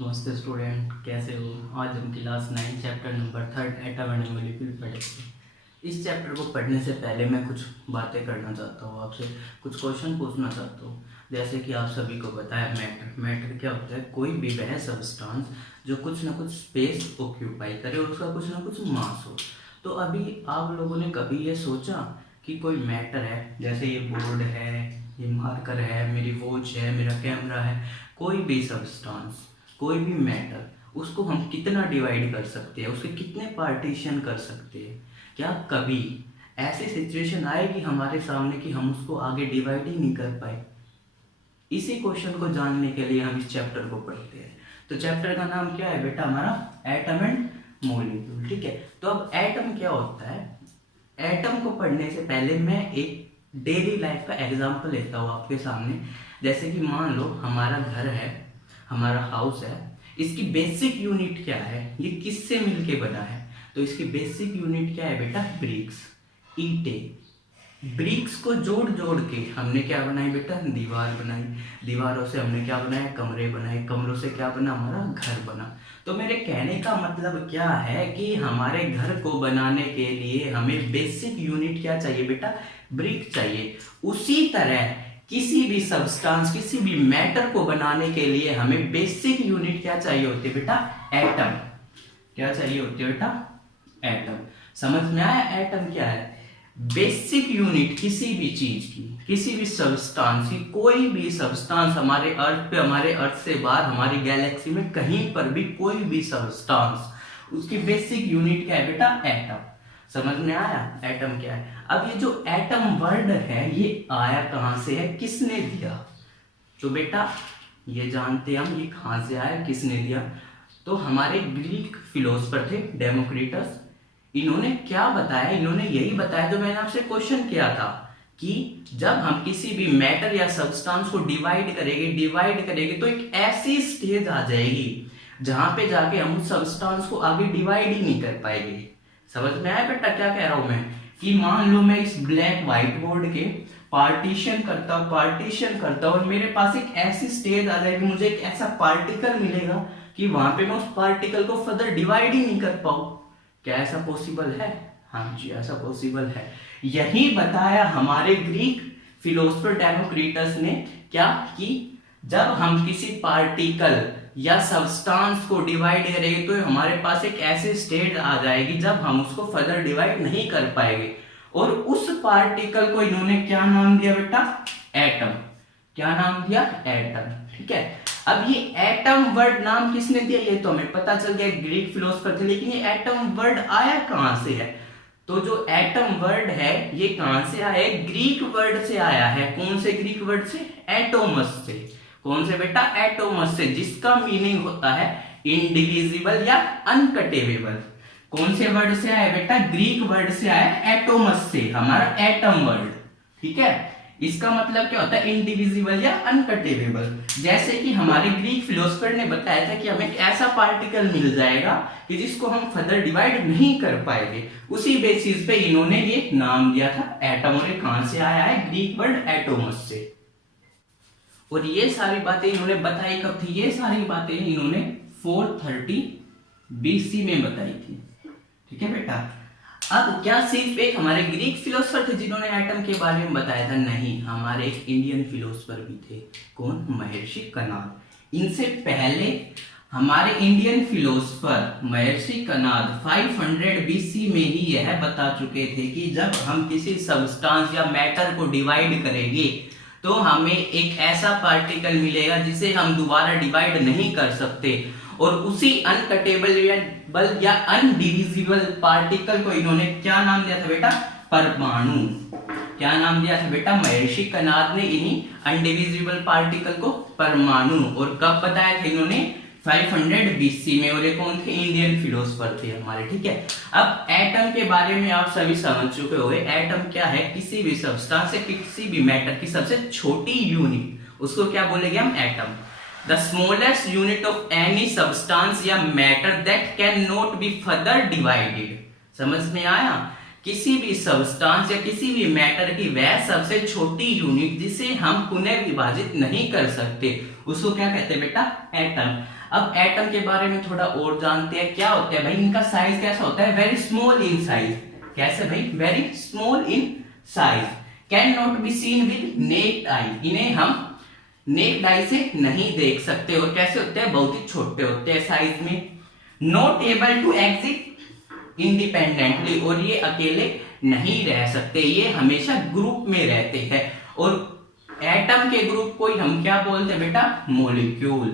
नमस्ते स्टूडेंट, कैसे हो। आज हम class 9 chapter number 3 atom and molecule पढ़ेंगे। इस चैप्टर को पढ़ने से पहले मैं कुछ बातें करना चाहता हूँ, आपसे कुछ क्वेश्चन पूछना चाहता हूँ। जैसे कि आप सभी को पता है मैटर क्या होता है। कोई भी वह सब्सटेंस जो कुछ ना कुछ स्पेस ऑक्यूपाई करे, उसका कुछ ना कुछ मास हो। तो अभी आप लोगों ने कभी ये सोचा कि कोई मैटर है, जैसे ये बोर्ड है, ये मार्कर है, मेरी वॉच है, मेरा कैमरा है, कोई भी सब्सटेंस, कोई भी मैटर, उसको हम कितना डिवाइड कर सकते हैं, उसके कितने पार्टीशन कर सकते हैं। क्या कभी ऐसी सिचुएशन आएगी हमारे सामने कि हम उसको आगे डिवाइड ही नहीं कर पाए। इसी क्वेश्चन को जानने के लिए हम इस चैप्टर को पढ़ते हैं। तो चैप्टर का नाम क्या है बेटा हमारा? Atom and molecule. ठीक है, तो अब एटम क्या होता है? एटम को पढ़ने से पहले मैं एक डेली लाइफ का एग्जांपल लेता हूँ आपके सामने। जैसे कि मान लो हमारा घर है, हमारा हाउस है, इसकी बेसिक यूनिट क्या है, ये किससे मिलके बना है? तो इसकी बेसिक यूनिट क्या है बेटा? ब्रिक्स, ईंटे। ब्रिक्स को जोड़ जोड़ के हमने क्या बनाई बेटा? दीवार बनाई। दीवारों से हमने क्या बनाया? कमरे बनाए। कमरों से क्या बना? हमारा घर बना। तो मेरे कहने का मतलब क्या है कि हमारे घर को बनाने के लिए हमें बेसिक यूनिट क्या चाहिए बेटा? ब्रिक चाहिए। उसी तरह किसी भी सब्सटेंस, किसी भी मैटर को बनाने के लिए हमें बेसिक यूनिट क्या चाहिए होती है बेटा? एटम। क्या चाहिए होती है बेटा? एटम। समझ में आया एटम क्या है? बेसिक यूनिट किसी भी चीज की, किसी भी सब्सटेंस की, कोई भी सब्सटेंस हमारे अर्थ पे, हमारे अर्थ से बाहर, हमारी गैलेक्सी में कहीं पर भी कोई भी सब्सटेंस, उसकी बेसिक यूनिट क्या है बेटा? एटम। समझ में आया एटम क्या है? अब ये जो एटम वर्ड है ये आया कहां से है, किसने दिया? तो बेटा ये जानते हम ये कहां से आया, किसने दिया। तो हमारे ग्रीक फिलोसफर थे डेमोक्रिटस। इन्होंने क्या बताया? इन्होंने यही बताया जो मैंने आपसे क्वेश्चन किया था कि जब हम किसी भी मैटर या सब्सटेंस को डिवाइड करेंगे तो एक ऐसी स्टेज आ जाएगी जहां पे जाके हम उस सब्सटेंस को आगे डिवाइड ही नहीं कर पाएंगे। समझ में आया बेटा क्या कह रहा हूं मैं? कि मान लो मैं इस ब्लैक व्हाइट बोर्ड के पार्टीशन करता हूं और मेरे पास एक ऐसी स्टेज आ जाएगी, मुझे एक ऐसा पार्टिकल मिलेगा कि वहां पे मैं उस पार्टिकल को फर्दर डिवाइड ही नहीं कर पाऊं। क्या ऐसा पॉसिबल है? हाँ जी, ऐसा पॉसिबल है। यही बताया हमारे ग्रीक फिलोसफर डेमोक्रिटस ने। क्या कि जब हम किसी पार्टिकल या सब्सटेंस को डिवाइड करेंगे तो हमारे पास एक ऐसी स्टेट आ जाएगी जब हम उसको फर्दर डिवाइड नहीं कर पाएंगे। और उस पार्टिकल को इन्होंने क्या नाम दिया बेटा? एटम। क्या नाम दिया? एटम। ठीक है, अब ये एटम वर्ड नाम किसने दिया ये तो हमें पता चल गया, ग्रीक फिलोसफर थे। लेकिन ये एटम वर्ड आया कहां से है? तो जो एटम वर्ड है ये कहां से आया है? ग्रीक वर्ड से आया है। कौन से ग्रीक वर्ड से? एटोमस से। कौन से बेटा? एटोमस से, जिसका मीनिंग होता है इंडिविजिबल या अनकटेबल। कौन से वर्ड से आया बेटा? ग्रीक वर्ड से आया, एटोमस से, हमारा एटम वर्ड। ठीक है, इसका मतलब क्या होता है? इंडिविजिबल या अनकटेबल। जैसे कि हमारे ग्रीक फिलोसफर ने बताया था कि हमें एक ऐसा पार्टिकल मिल जाएगा कि जिसको हम फर्दर डिवाइड नहीं कर पाएंगे। उसी बेसिस पे इन्होंने ये नाम दिया था एटम। और कहां से आया है? ग्रीक वर्ड एटोमस से। और ये सारी बातें इन्होंने बताई कब थी? ये सारी बातें इन्होंने 430 BC में बताई थी। ठीक है बेटा, अब क्या सिर्फ एक हमारे ग्रीक फिलोसफर थे जिन्होंने एटम के बारे में बताया था? नहीं, हमारे एक इंडियन फिलोसफर भी थे। कौन? महर्षि कणाद। इनसे पहले हमारे इंडियन फिलोसफर महर्षि कणाद 500 BC में ही यह बता चुके थे कि जब हम किसी सब्सटेंस या मैटर को डिवाइड करेंगे तो हमें एक ऐसा पार्टिकल मिलेगा जिसे हम दोबारा डिवाइड नहीं कर सकते। और उसी अनकटेबल या अनडिविजिबल पार्टिकल को इन्होंने क्या नाम दिया था बेटा? परमाणु। क्या नाम दिया था बेटा? महर्षि कणाद ने इन्हीं अनडिविजिबल पार्टिकल को परमाणु। और कब बताया था इन्होंने? 500 BC में। और ये कौन थे? इंडियन फिलोसफर थे हमारे। ठीक है, अब एटम के बारे में आप सभी समझ चुके होंगे। एटम क्या है? किसी भी सब्सटेंस से किसी भी मैटर की सबसे छोटी यूनिट, उसको क्या बोलेंगे हम? Atom. The smallest unit of any substance या matter that cannot be further divided। समझ में आया? किसी भी सब्सटेंस या किसी भी मैटर की वह सबसे छोटी यूनिट जिसे हम पुनः विभाजित नहीं कर सकते उसको क्या कहते हैं बेटा? एटम। अब एटम के बारे में थोड़ा और जानते हैं। क्या होता है भाई इनका साइज कैसा होता है? Very small in size. कैसे भाई? Very small in size, can not be seen with naked आई। इन्हें हम नेक्ड आई से नहीं देख सकते। और कैसे होते हैं? बहुत ही छोटे होते हैं साइज में। Not able to exist independently, और ये अकेले नहीं रह सकते, ये हमेशा ग्रुप में रहते हैं। और एटम के ग्रुप को ही हम क्या बोलते हैं बेटा? मॉलिक्यूल।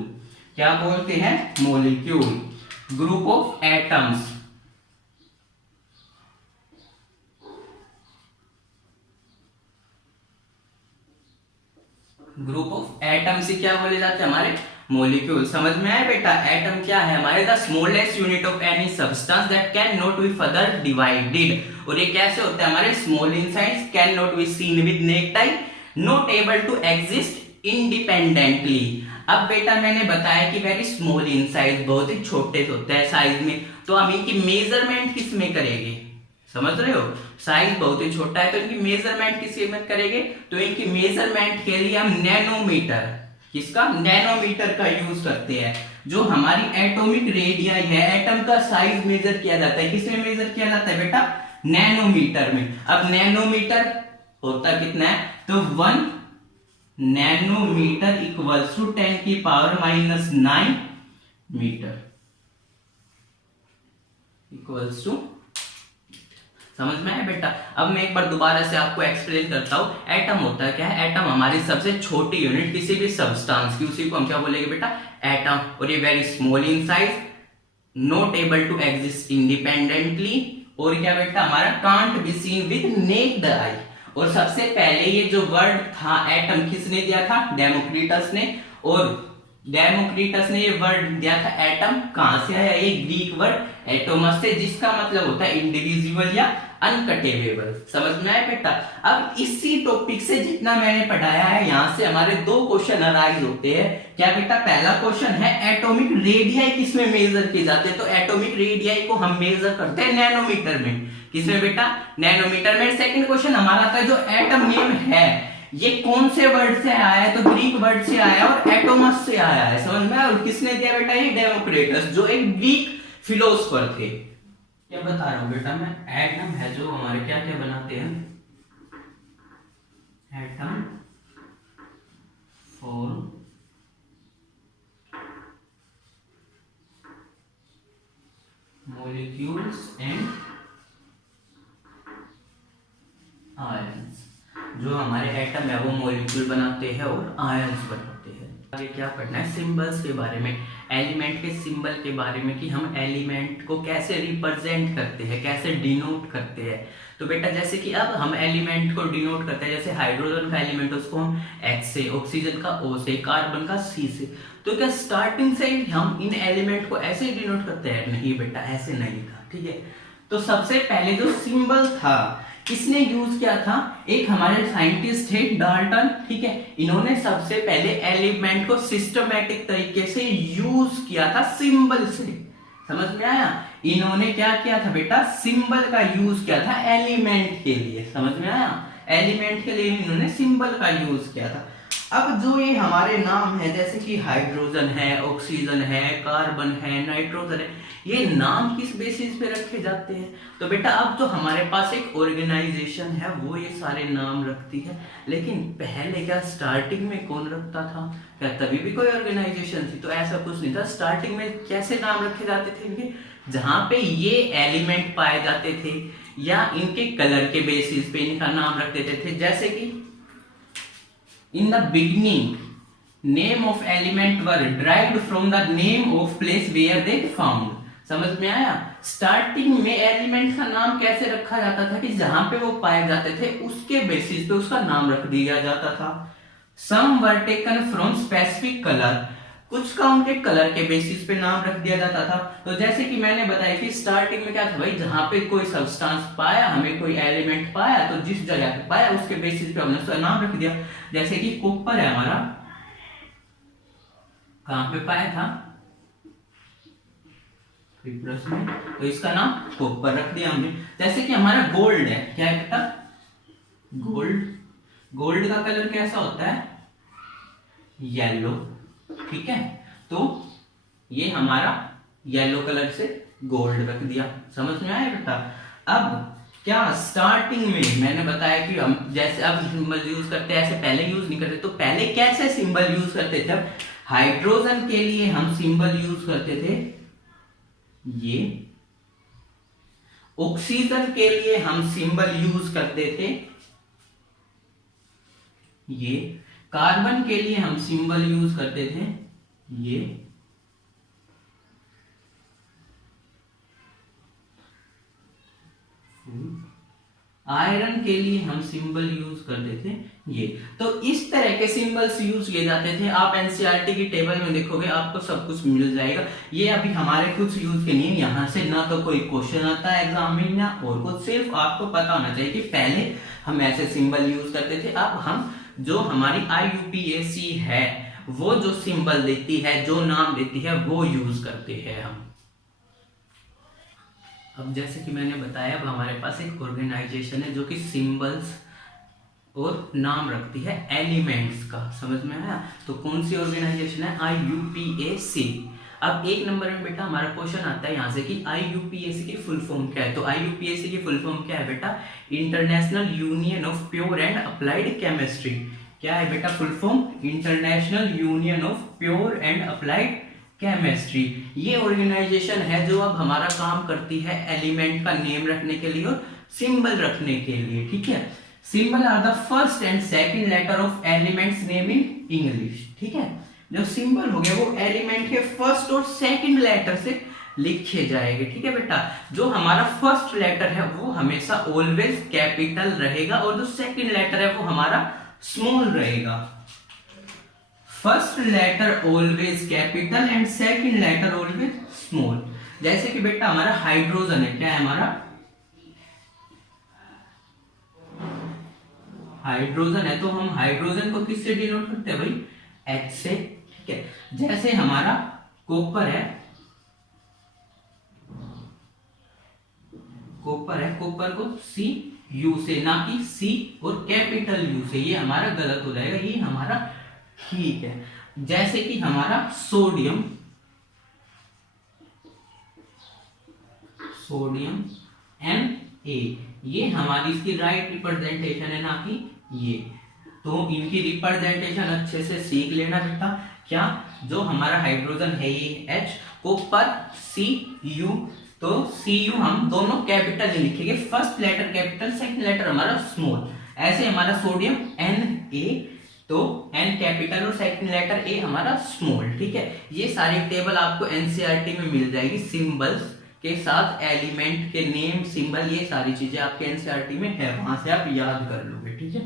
क्या बोलते हैं? Molecule. Group of atoms. Group of atom से क्या बोले जाते हैं? हमारे मॉलिक्यूल। समझ में आया बेटा? एटम क्या है हमारे? The smallest unit of any substance that can not be further divided. और ये कैसे होते हैं हमारे? Small in size, can not be seen with naked eye, not able to exist independently. अब बेटा मैंने बताया कि वेरी स्मॉल इन साइज, बहुत ही छोटे होते हैं साइज में, तो हम इनकी मेजरमेंट किस में करेंगे? समझ रहे हो? साइज बहुत ही छोटा है तो इनकी मेजरमेंट किस में करेंगे? तो इनकी मेजरमेंट के लिए हम नैनोमीटर, किसका? नैनोमीटर का यूज करते हैं। जो हमारी एटॉमिक रेडियस है, एटम का साइज मेजर किया जाता है, किसमें मेजर किया जाता है बेटा? नैनोमीटर में। अब नैनोमीटर होता कितना है? तो 1 नैनोमीटर इक्वल्स टू 10 की पावर -9 मीटर इक्वल्स टू। समझ में आया बेटा? अब मैं एक बार दोबारा से आपको एक्सप्लेन करता हूं। एटम होता है क्या है? एटम हमारी सबसे छोटी यूनिट किसी भी सब्सटेंस की, उसी को हम क्या बोलेंगे बेटा? एटम। और ये very small in size, not able to exist independently, और क्या बेटा हमारा? Can't be seen with naked eye. और सबसे पहले ये जो वर्ड था एटम किसने दिया था? डेमोक्रिटस ने। और डेमोक्रिटस ने ये वर्ड दिया था एटम, कहां से आया? ये ग्रीक वर्ड एटोमस से, जिसका मतलब होता है इंडिविजुअल या अनकटेबल। समझ में आया बेटा? अब इसी टॉपिक से जितना मैंने पढ़ाया है यहां से हमारे 2 क्वेश्चन अराइज होते हैं। क्या बेटा? पहला क्वेश्चन है एटॉमिक रेडियस किसमें मेजर किए जाते हैं? तो एटॉमिक रेडियस को हम मेजर करते हैं नैनोमीटर में। किसमें बेटा? नैनोमीटर में। सेकंड क्वेश्चन हमारा आता है जो एटम नेम है ये कौन से वर्ड से आया है? तो ग्रीक वर्ड से आया है और एटोमस से आया है। समझ में आया? और किसने दिया बेटा? ये डेमोक्रिटस, जो एक ग्रीक फिलोसोफर थे। क्या बता रहा हूं बेटा मैं? एटम है जो हमारे क्या क्या बनाते हैं? Atom form molecules and ions. जो हमारे एटम है वो मॉलिक्यूल बनाते हैं और आयंस बनाते हैं। आगे क्या पढ़ना है? सिंबल्स के बारे में, एलिमेंट के सिंबल के बारे में, कि हम एलिमेंट को कैसे रिप्रेजेंट करते हैं, कैसे डिनोट करते हैं। तो बेटा जैसे कि अब हम एलिमेंट को डिनोट करते हैं, जैसे हाइड्रोजन का एलिमेंट उसको हम H से, ऑक्सीजन का O से, कार्बन का C से। तो क्या स्टार्टिंग से हम इन एलिमेंट को ऐसे ही डिनोट करते हैं? नहीं बेटा, ऐसे नहीं था। ठीक है, तो सबसे पहले जो सिंबल था किसने यूज किया था? एक हमारे साइंटिस्ट थे डाल्टन। ठीक है, इन्होंने सबसे पहले एलिमेंट को सिस्टमैटिक तरीके से यूज किया था सिंबल से। समझ में आया? इन्होंने क्या किया था बेटा? सिंबल का यूज किया था एलिमेंट के लिए। समझ में आया? एलिमेंट के लिए इन्होंने सिंबल का यूज किया था। अब जो ये हमारे नाम है जैसे कि हाइड्रोजन है, ऑक्सीजन है, कार्बन है, नाइट्रोजन है, ये नाम किस बेसिस पे रखे जाते हैं? तो बेटा अब तो हमारे पास एक ऑर्गेनाइजेशन है वो ये सारे नाम रखती है, लेकिन पहले क्या स्टार्टिंग में कौन रखता था? क्या तभी भी कोई ऑर्गेनाइजेशन थी? तो ऐसा कुछ नहीं था। स्टार्टिंग में कैसे नाम रखे जाते थे इनके? जहां पे ये एलिमेंट पाए जाते थे या इनके कलर के बेसिस पे इनका नाम रख देते थे। जैसे कि in the beginning name of element were derived from the name of place where they found। समझ में आया? स्टार्टिंग में एलिमेंट का नाम कैसे रखा जाता था कि जहां पे वो पाए जाते थे उसके बेसिस पे उसका नाम रख दिया जाता था। some were taken from specific color, कुछ का उनके कलर के बेसिस पे नाम रख दिया जाता था। तो जैसे कि मैंने बताया कि स्टार्टिंग में क्या था भाई, जहां पे कोई सब्सटेंस पाया, हमें कोई एलिमेंट पाया, तो जिस जगह पे पाया उसके बेसिस पे हमने उसका नाम रख दिया। जैसे कि कॉपर है हमारा, कहां पे पाया था? फिब्रस में, तो इसका नाम कॉपर रख दिया हमने। जैसे कि हमारा गोल्ड है, क्या है बेटा, गोल्ड, गोल्ड का कलर कैसा होता है, येलो, ठीक है, तो ये हमारा येलो कलर से गोल्ड रख दिया, समझ में आया बेटा। अब क्या स्टार्टिंग में मैंने बताया कि हम जैसे अब सिंबल यूज करते हैं, ऐसे पहले यूज नहीं करते, तो पहले कैसे सिंबल यूज करते थे, जब हाइड्रोजन के लिए हम सिंबल यूज करते थे ये, ऑक्सीजन के लिए हम सिंबल यूज करते थे ये, कार्बन के लिए हम सिंबल यूज करते थे ये, आयरन के लिए हम सिंबल यूज करते थे ये। तो इस तरह के सिंबल्स यूज किए जाते थे। आप एनसीईआरटी की टेबल में देखोगे आपको सब कुछ मिल जाएगा। ये अभी हमारे कुछ यूज के नहीं, यहाँ से ना तो कोई क्वेश्चन आता है एग्जाम में ना और कुछ, सिर्फ आपको पता होना चाहिए कि पहले हम ऐसे सिंबल यूज करते थे। अब हम जो हमारी IUPAC है वो जो सिंबल देती है, जो नाम देती है, वो यूज करते हैं हम। अब जैसे कि मैंने बताया, अब हमारे पास एक ऑर्गेनाइजेशन है जो कि सिंबल्स और नाम रखती है एलिमेंट्स का, समझ में आया। तो कौन सी ऑर्गेनाइजेशन है, IUPAC। अब एक नंबर में बेटा हमारा क्वेश्चन आता है यहाँ से कि IUPAC की फुल फॉर्म क्या है। तो IUPAC की फुल फॉर्म क्या है बेटा, international union of pure and applied chemistry. क्या है बेटा full form, international union of pure and applied chemistry. ये ऑर्गेनाइजेशन है जो अब हमारा काम करती है एलिमेंट का नेम रखने के लिए और सिंबल रखने के लिए, ठीक है। Symbol are the first and second letter of elements name in English, ठीक है। जो सिंबल हो गया वो एलिमेंट के फर्स्ट और सेकंड लेटर से लिखे जाएंगे, ठीक है बेटा। जो हमारा फर्स्ट लेटर है वो हमेशा ऑलवेज कैपिटल रहेगा और जो सेकंड लेटर है वो हमारा स्मॉल रहेगा। First letter always capital and second letter always small. जैसे कि बेटा हमारा हाइड्रोजन है, क्या है हमारा हाइड्रोजन है, तो हम हाइड्रोजन को किससे डिनोट करते हैं भाई, H से, ठीक है। जैसे हमारा कॉपर है, कॉपर को CU से, ना कि C और कैपिटल U से, ये हमारा गलत हो जाएगा, ये हमारा ठीक है। जैसे कि हमारा सोडियम Na, ये हमारी इसकी राइट रिप्रेजेंटेशन है, ना कि ये। तो इनकी रिप्रेजेंटेशन अच्छे से सीख लेना बेटा। क्या, जो हमारा हाइड्रोजन है ये H, कॉपर CU, तो CU हम दोनों कैपिटल नहीं लिखेंगे, first letter capital, second letter हमारा स्मॉल। ऐसे हमारा सोडियम Na, तो N कैपिटल और सेकंड लेटर A हमारा स्मॉल, ठीक है। ये सारी टेबल आपको एनसीईआरटी में मिल जाएगी, सिंबल्स के साथ एलिमेंट के नेम, सिंबल, ये सारी चीजें आपके एनसीईआरटी में है, वहां से आप याद कर लोगे, ठीक है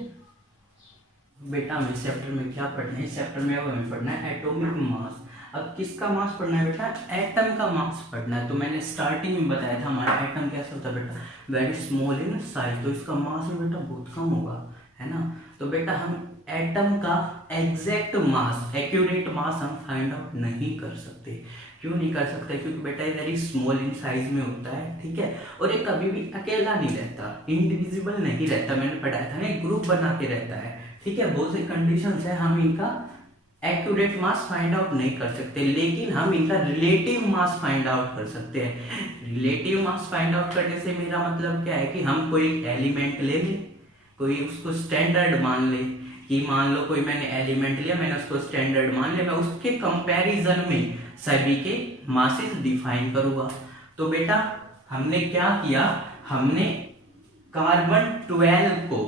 बेटा। हमें इस चैप्टर में क्या पढ़ना है, इस चैप्टर में अब हमें पढ़ना है एटॉमिक मास। अब किसका मास पढ़ना है बेटा, एटम का मास पढ़ना है। तो मैंने स्टार्टिंग में बताया था हमारा एटम कैसा होता है बेटा, वेरी स्मॉल इन साइज, तो इसका मास में बेटा बहुत कम होगा, है ना। तो बेटा हम एटम का एग्जैक्ट मास, एक्यूरेट मास हम फाइंड आउट नहीं कर सकते। क्यों नहीं कर सकते, क्योंकि बेटा ये वेरी स्मॉल इन साइज में होता है, ठीक है। और ये कभी भी अकेला नहीं रहता, इंडिविजिबल नहीं रहता, मैंने पढ़ाया था ना, एक ग्रुप बना के रहता है, ठीक है। बहुत सी कंडीशंस है, हम इनका एक्यूरेट मास फाइंड आउट नहीं कर सकते, लेकिन हम इनका रिलेटिव मास फाइंड आउट कर सकते हैं। रिलेटिव मास फाइंड आउट करने से मेरा मतलब क्या है कि हम कोई एलिमेंट ले लें, कोई उसको स्टैंडर्ड मान ले, कि मान लो कोई मैंने एलिमेंट लिया, मैंने उसको स्टैंडर्ड मान लिया, मैं उसके कंपैरिजन में सभी के मासेस डिफाइन करूंगा। तो बेटा हमने क्या किया, हमने कार्बन 12 को,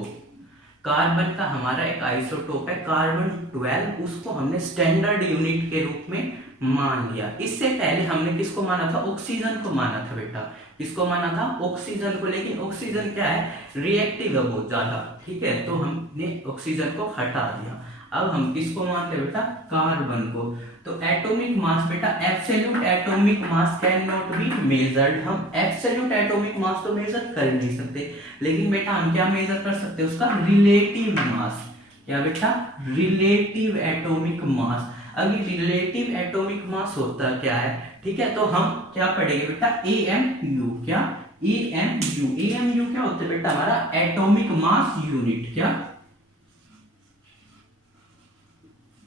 कार्बन का हमारा एक आइसोटोप है कार्बन 12, उसको हमने स्टैंडर्ड यूनिट के रूप में मान लिया। इससे पहले हमने किसको माना था, ऑक्सीजन को माना था बेटा, किसको माना था, ऑक्सीजन को। लेकिन ऑक्सीजन क्या है, रिएक्टिव है बहुत ज्यादा, ठीक है, तो हमने ऑक्सीजन को हटा दिया। अब हम किसको मानते हैं बेटा, कार्बन को। तो एटॉमिक मास बेटा, absolute atomic mass can not be measured. हम एब्सोल्यूट एटॉमिक मास तो मेजर कर नहीं सकते, लेकिन बेटा हम क्या मेजर कर सकते हैं, उसका रिलेटिव मास। क्या बेटा, रिलेटिव एटॉमिक मास। अगर रिलेटिव एटॉमिक मास होता क्या है, ठीक है, तो हम क्या पढ़ेंगे बेटा, एएमयू। क्या एएमयू, एएमयू क्या होता है बेटा, हमारा एटॉमिक मास यूनिट। क्या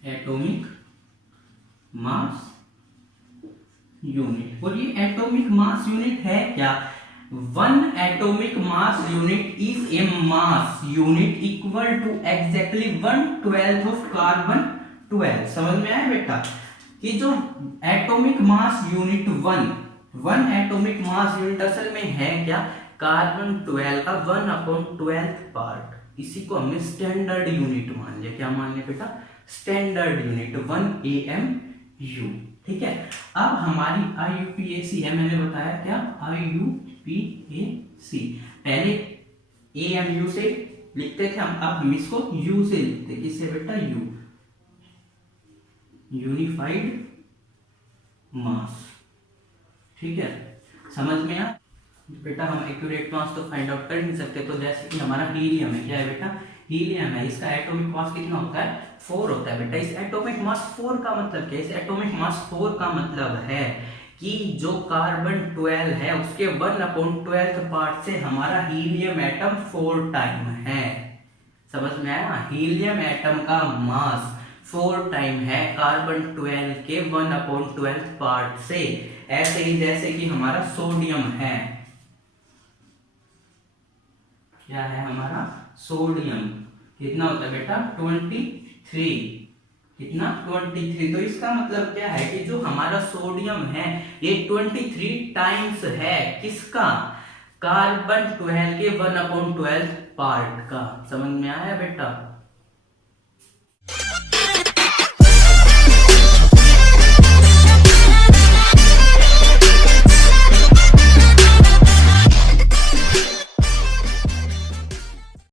एटॉमिक मास यूनिट। और ये एटॉमिक मास यूनिट है क्या, one atomic mass unit is a mass unit equal to exactly 1/12 of carbon 12। समझ में आया बेटा कि जो atomic mass unit one atomic mass unit असल में है क्या, कार्बन 12 का 1/12 पार्ट। इसी को हमने स्टैंडर्ड यूनिट मान लिया। क्या मान लिया बेटा, स्टैंडर्ड यूनिट 1 AMU। ठीक है, अब हमारी IUPAC है, मैंने बताया क्या, IUPAC। पहले AMU से लिखते थे हम, अब हम इसको U से लिखते, किससे बेटा, U, यूनिफाइड मास। ठीक है, समझ में आ बेटा। हम एक्यूरेट मास तो फाइंड आउट कर नहीं सकते, तो जैसे कि हमारा हीलियम है, क्या है बेटा, हीलियम है, इसका एटॉमिक मास कितना होता है, 4 होता है बेटा। इस एटॉमिक मास 4 का मतलब क्या है, इस एटॉमिक मास 4 का मतलब है कि जो कार्बन 12 है उसके 1/12 पार्ट से हमारा हीलियम एटम 4 टाइम है। समझ में आया, हीलियम एटम का मास 4 टाइम है कार्बन 12 के 1/12 पार्ट से। ऐसे ही जैसे कि हमारा सोडियम है, क्या है हमारा, सोडियम कितना होता है बेटा, 23। कितना, 23। तो इसका मतलब क्या है कि जो हमारा सोडियम है ये 23 टाइम्स है किसका, कार्बन 12 के 1/12 पार्ट का। समझ में आया बेटा।